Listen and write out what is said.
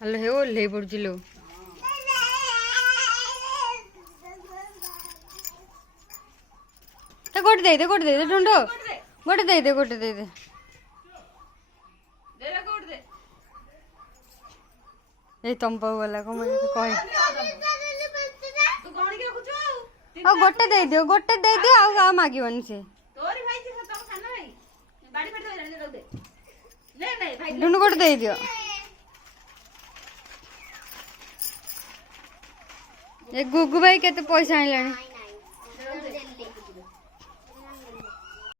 hello हे ओल्हे पड़ुचिलो तो गोटे दे ढूंढो गोटे दे ये तुम पाऊ वाला को मुझे तो कह गोटे दे दियो आ मागिबनी से ढूंढ गोटे दे दियो ये गुगु भाई केते पैसा आइलानी